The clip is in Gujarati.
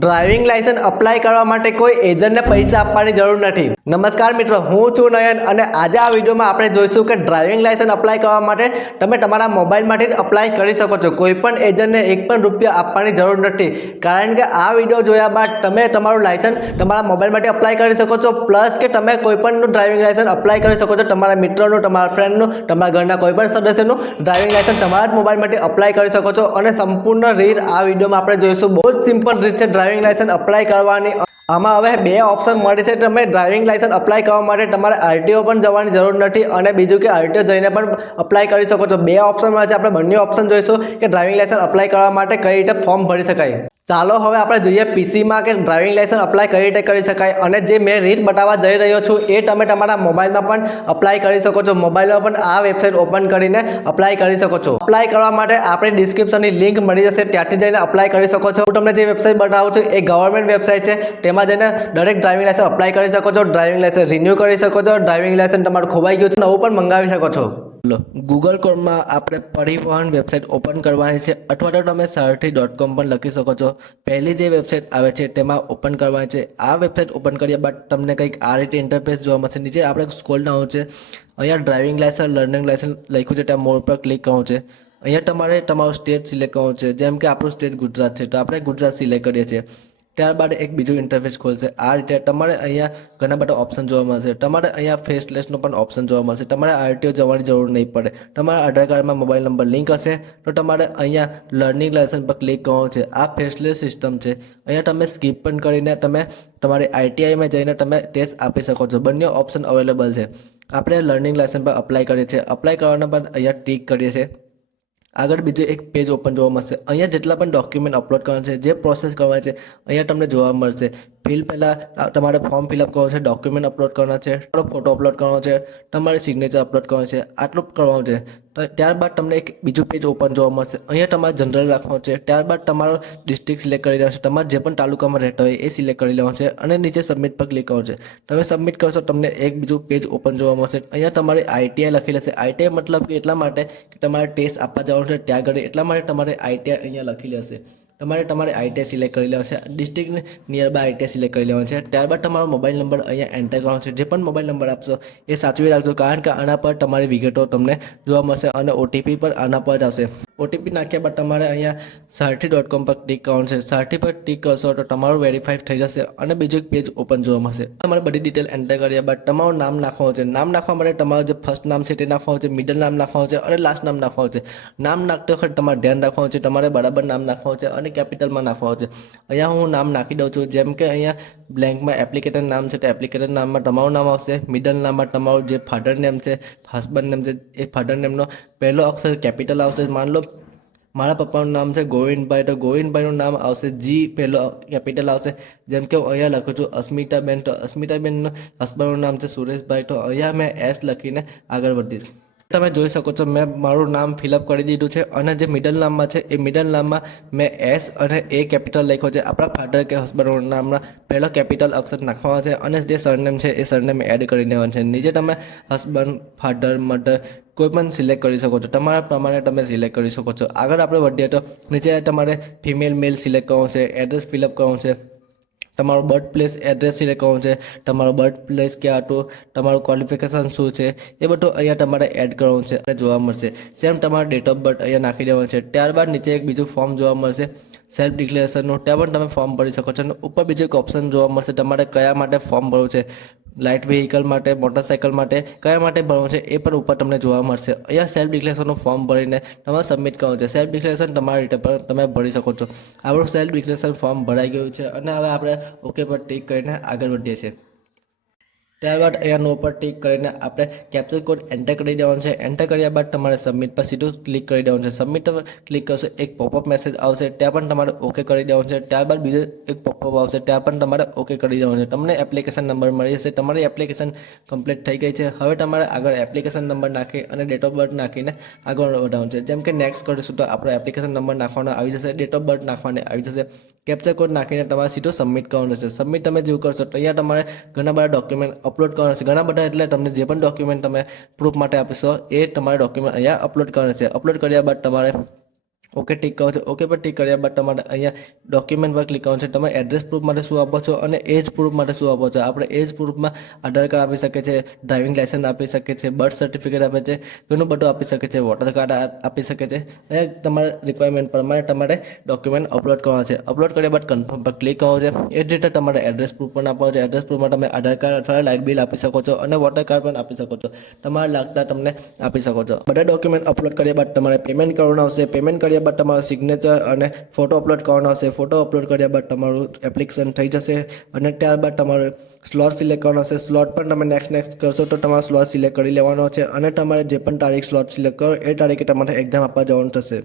ડ્રાઇવિંગ લાયસન્સ અપ્લાય કરવા માટે કોઈ એજન્ટને પૈસા આપવાની જરૂર નથી. નમસ્કાર મિત્રો, હું છું નયન અને આજે આ વિડીયોમાં આપણે જોઈશું કે ડ્રાઇવિંગ લાયસન્સ અપ્લાય કરવા માટે તમે તમારા મોબાઈલમાંથી જ અપ્લાય કરી શકો છો. કોઈ પણ એજન્ટને એક પણ રૂપિયા આપવાની જરૂર નથી, કારણ કે આ વિડીયો જોયા બાદ તમે તમારું લાયસન્સ તમારા મોબાઈલમાંથી અપ્લાય કરી શકો છો. પ્લસ કે તમે કોઈ પણનું ડ્રાઇવિંગ લાયસન્સ અપ્લાય કરી શકો છો. તમારા મિત્રનું, તમારા ફ્રેન્ડનું, તમારા ઘરના કોઈ પણ સદસ્યનું ડ્રાઇવિંગ લાયસન્સ તમારા જ મોબાઈલમાંથી અપ્લાય કરી શકો છો. અને સંપૂર્ણ રીત આ વિડીયોમાં આપણે જોઈશું. બહુ જ સિમ્પલ રીત છે ડ્રાઇવિંગ લાયસન્સ અપ્લાય કરવાની. આમાં હવે બે ઓપ્શન મળે છે. તમે ડ્રાઇવિંગ લાયસન્સ અપ્લાય કરવા માટે તમારે આરટીઓ પણ જવાની જરૂર નથી, અને બીજું કે આરટીઓ જઈને પણ અપ્લાય કરી શકો છો. બે ઓપ્શન મળે છે. આપણે બંને ઓપ્શન જોઈશું કે ડ્રાઇવિંગ લાયસન્સ અપ્લાય કરવા માટે કઈ રીતે ફોર્મ ભરી શકાય. ચાલો હવે આપણે જોઈએ પીસીમાં કે ડ્રાઇવિંગ લાયસન્સ અપ્લાય કઈ રીતે કરી શકાય. અને જે મેં રીત બતાવવા જઈ રહ્યો છું એ તમે તમારા મોબાઈલમાં પણ અપ્લાય કરી શકો છો. મોબાઈલમાં પણ આ વેબસાઇટ ઓપન કરીને અપ્લાય કરી શકો છો. અપ્લાય કરવા માટે આપણે ડિસ્ક્રિપ્શનની લિંક મળી જશે, ત્યાંથી જઈને અપ્લાય કરી શકો છો. હું તમને જે વેબસાઇટ બતાવું છું એ ગવર્મેન્ટ વેબસાઇટ છે. તેમાં જઈને દરેક ડ્રાઇવિંગ લાયસન્સ અપ્લાય કરી શકો છો. ડ્રાઇવિંગ લાયસન્સ રિન્યૂ કરી શકો છો. ડ્રાઇવિંગ લાયસન્સ તમારું ખોવાઈ ગયું છે, નવું પણ મંગાવી શકો છો. ગૂગલ ક્રોમમાં આપણે પરિવહન વેબસાઇટ ઓપન કરવાની છે, અથવા તો તમે sarthi.com પણ લખી શકો છો. પહેલી જે વેબસાઇટ આવે છે તેમાં ઓપન કરવાની છે. આ વેબસાઇટ ઓપન કર્યા બાદ તમને કંઈક આ રીતે ઇન્ટરફેસ જોવા મળશે. નીચે આપણે સ્ક્રોલ ડાઉન છે, અહીંયા ડ્રાઇવિંગ લાયસન્સ, લર્નિંગ લાયસન્સ લખ્યું છે, ત્યાં મોર પર ક્લિક કરવું છે. અહીંયા તમારે તમારું સ્ટેટ સિલેક્ટ કરવું છે. જેમ કે આપણું સ્ટેટ ગુજરાત છે, તો આપણે ગુજરાત સિલેક્ટ કરીએ છીએ. ત્યારબાદ એક બીજું ઇન્ટરફેસ ખોલશે. આ રીતે તમારે અહીંયા ઘણા બધા ઓપ્શન જોવા મળશે. તમારે અહીંયા ફેસલેસનો પણ ઓપ્શન જોવા મળશે. તમારે આરટીઓ જવાની જરૂર નહીં પડે. તમારા આધાર કાર્ડમાં મોબાઈલ નંબર લિંક હશે તો તમારે અહીંયા લર્નિંગ લાયસન્સ પર ક્લિક કરવાનું છે. આ ફેસલેસ સિસ્ટમ છે. અહીંયા તમે સ્કીપ પણ કરીને તમે તમારી આઈટીઆઈમાં જઈને તમે ટેસ્ટ આપી શકો છો. બંને ઓપ્શન અવેલેબલ છે. આપણે લર્નિંગ લાયસન્સ પર અપ્લાય કરીએ છીએ. અપ્લાય કરવાના બાદ અહીંયા ટીક કરીએ છીએ. આગળ બીજું એક પેજ ઓપન જોવા મળશે. અહીંયા જેટલા પણ ડોક્યુમેન્ટ અપલોડ કરવાના છે, જે પ્રોસેસ કરવાની છે, અહીંયા તમને જોવા મળશે. પહેલાં તમારે ફોર્મ ફિલઅપ કરવાનું છે, ડોક્યુમેન્ટ અપલોડ કરવાના છે, તમારો ફોટો અપલોડ કરવાનો છે, તમારે સિગ્નેચર અપલોડ કરવાનું છે, આટલું કરવાનું છે. ત્યારબાદ તમને એક બીજું પેજ ઓપન જોવા મળશે. અહીંયા તમારે જનરલ રાખવાનું છે. ત્યારબાદ તમારો ડિસ્ટ્રિક્ટ સિલેક્ટ કરી લેવાનો છે. તમારે જે પણ તાલુકામાં રહેતા હોય એ સિલેક્ટ કરી લેવાનું છે, અને નીચે સબમિટ પર ક્લિક કરવાનું છે. તમે સબમિટ કરશો તમને એક બીજું પેજ ઓપન જોવા મળશે. અહીંયા તમારે આઈટીઆઈ લખેલ હશે. આઈટીઆઈ મતલબ કે એટલા માટે કે તમારે ટેસ્ટ આપવા જવાનું છે ત્યાં આગળ, એટલા માટે તમારે આઈટીઆઈ અહીંયા લખેલી હશે. તમારે આઈટીઆઈ સિલેક્ટ કરી લેવાનું છે. ડિસ્ટ્રિક્ટને નિયર બાય આઈટીઆઈ સિલેક્ટ કરી લેવાનું છે. ત્યારબાદ તમારો મોબાઈલ નંબર અહીંયા એન્ટર કરવાનો છે. જે પણ મોબાઈલ નંબર આપશો એ સાચવી રાખજો, કારણ કે આના પર તમારી વિગતો તમને જોવા મળશે, અને ઓટીપી પર આના પર જ આવશે. ઓટીપી નાખ્યા બાદ તમારે અહીંયા sarthi.com પર ક્લિક કરવાનું છે. sarthi પર ક્લિક કરશો તો તમારું વેરીફાઈડ થઈ જશે, અને બીજું એક પેજ ઓપન જોવા મળશે. તમારે બધી ડિટેલ એન્ટર કર્યા બાદ તમારું નામ નાખવાનું છે. નામ નાખવા માટે તમારું જે ફર્સ્ટ નામ છે તે નાખવાનું છે, મિડલ નામ નાખવાનું છે, અને લાસ્ટ નામ નાખવાનું છે. નામ નાખતી વખતે તમારે ધ્યાન રાખવાનું છે. તમારે બરાબર નામ નાખવાનું છે અને કેપિટલમાં નાખવાનું છે. અહીંયા હું નામ નાખી દઉં છું. જેમ કે અહીંયા બ્લેન્કમાં એપ્લિકેટર નામ છે, તો એપ્લિકેટર નામમાં તમારું નામ આવશે. મિડલ નામમાં તમારું જે ફાધર નેમ છે, હસબન્ડ નેમ છે, એ ફાધર નેમનો પહેલો અક્ષર કેપિટલ આવશે. માન લો મારા પપ્પાનું નામ છે ગોવિંદભાઈ, તો ગોવિંદભાઈનું નામ આવશે જી, પહેલો કેપિટલ આવશે. જેમ કે હું અહીંયા લખું છું અસ્મિતાબેન, તો અસ્મિતાબેનનું હસબન્ડનું નામ છે સુરેશભાઈ, તો અહીંયા મેં એસ લખીને આગળ વધીશ. તમે જોઈ શકો છો મેં મારું નામ ફિલઅપ કરી દીધું છે, અને જે મિડલ નામમાં છે એ મિડલ નામમાં મેં એસ અને એ કેપિટલ લખ્યો છે. આપણા ફાધર કે હસબન્ડ નામના પહેલો કેપિટલ અક્ષર નાખવાનો છે, અને જે સરનેમ છે એ સરનેમ એડ કરી દેવાનું છે. નીચે તમે હસબન્ડ, ફાધર, મધર કોઈ પણ સિલેક્ટ કરી શકો છો. તમારા પ્રમાણે તમે સિલેક્ટ કરી શકો છો. આગળ આપણે વધીએ તો નીચે તમારે ફિમેલ મેલ સિલેક્ટ કરવાનું છે, એડ્રેસ ફિલઅપ કરવાનું છે, તમારું બર્થ પ્લેસ એડ્રેસ સિલેક્ટ કરવાનું છે, તમારું બર્થ પ્લેસ ક્યાં હતું, તમારું ક્વોલિફિકેશન શું છે, એ બધું અહીંયા તમારે એડ કરવાનું છે અને જોવા મળશે. સેમ તમારો ડેટ ઓફ બર્થ અહીંયા નાખી દેવાનું છે. ત્યારબાદ નીચે એક બીજું ફોર્મ જોવા મળશે સેલ્ફ ડિક્લેરેશનનું, ત્યાં પણ તમે ફોર્મ ભરી શકો છો. અને ઉપર બીજું એક ઓપ્શન જોવા મળશે તમારે કયા માટે ફોર્મ ભરવું છે, લાઇટ વ્હીકલ માટે, મોટરસાઇકલ માટે, કયા માટે ભરવું છે એ પણ ઉપર તમને જોવા મળશે. અહીંયા સેલ્ફ ડિક્લેરેશનનું ફોર્મ ભરીને તમારે સબમિટ કરવાનું છે. સેલ્ફ ડિક્લેરેશન તમારી રીતે પર તમે ભરી શકો છો. આપણું સેલ્ફ ડિક્લેરેશન ફોર્મ ભરાઈ ગયું છે, અને હવે આપણે ઓકે પર ટિક કરીને આગળ વધીએ છીએ. ત્યારબાદ અહીંયા નો પર ટિક કરીને આપણે કેપ્ચર કોડ એન્ટર કરી દેવાનો છે. એન્ટર કર્યા બાદ તમારે સબમિટ પર સીધું ક્લિક કરી દેવાનું છે. સબમિટ પર ક્લિક કરશો એક પોપઅપ મેસેજ આવશે, ત્યાં પણ તમારે ઓકે કરી દેવાનું છે. ત્યારબાદ બીજો એક પોપઅપ આવશે, ત્યાં પણ તમારે ઓકે કરી દેવાનું છે. તમને એપ્લિકેશન નંબર મળી જશે. તમારી એપ્લિકેશન કમ્પ્લીટ થઈ ગઈ છે. હવે તમારે આગળ એપ્લિકેશન નંબર નાખી અને ડેટ ઓફ બર્થ નાખીને આગળ વધવાનું છે. જેમ કે નેક્સ્ટ કરીશું તો આપણો એપ્લિકેશન નંબર નાખવાનો આવી જશે, ડેટ ઓફ બર્થ નાખવાની આવી જશે. કેપ્ચર કોડ નાખીને તમારે સીધો સબમિટ કરવાનું રહેશે. સબમિટ તમે જેવું કરશો તો અહીંયા તમારે ઘણા બધા ડોક્યુમેન્ટ અપલોડ કરવાના છે. ઘણા બધા એટલે તમને જે પણ ડોક્યુમેન્ટ તમે પ્રૂફ માટે આપશો એ તમારે ડોક્યુમેન્ટ અહીંયા અપલોડ કરવાના છે. અપલોડ કર્યા બાદ તમારે ઓકે ટિક કરવાનું છે. ઓકે પર ટિક કર્યા બાદ તમારે અહીંયા ડોક્યુમેન્ટ પર ક્લિક કરવાનું છે. તમે એડ્રેસ પ્રૂફ માટે શું આપો છો અને એજ પ્રૂફ માટે શું આપો છો. આપણે એજ પ્રૂફમાં આધાર કાર્ડ આપી શકીએ છીએ, ડ્રાઇવિંગ લાઇસન્સ આપી શકીએ છીએ, બર્થ સર્ટિફિકેટ આપે છે, ઘણું બધું આપી શકે છે, વોટર કાર્ડ આપી શકે છે. અને તમારા રિક્વાયરમેન્ટ પ્રમાણે તમારે ડોક્યુમેન્ટ અપલોડ કરવાના છે. અપલોડ કર્યા બાદ કન્ફર્મ પર ક્લિક કરવાનું છે. એ જ રીતે તમારે એડ્રેસ પ્રૂફ પણ આપવાનું છે. એડ્રેસ પ્રૂફમાં તમે આધાર કાર્ડ અથવા લાઇટ બિલ આપી શકો છો અને વોટર કાર્ડ પણ આપી શકો છો. તમારે લાગતા તમને આપી શકો છો. બધા ડોક્યુમેન્ટ અપલોડ કર્યા બાદ તમારે પેમેન્ટ કરવાનું આવશે. પેમેન્ટ કર્યા બાદ તમારું સિગ્નેચર અને ફોટો અપલોડ કરવાનો આવશે. ફોટો અપલોડ કર્યા બાદ તમારું એપ્લિકેશન થઈ જશે અને ત્યારબાદ તમારે સ્લોટ સિલેક્ટ કરવાનો હશે. સ્લોટ પણ તમે નેક્સ્ટ કરશો તો તમારો સ્લોટ સિલેક્ટ કરી લેવાનો છે અને તમારે જે પણ તારીખ સ્લોટ સિલેક્ટ કરો એ તારીખે તમારે એક્ઝામ આપવા જવાનું થશે.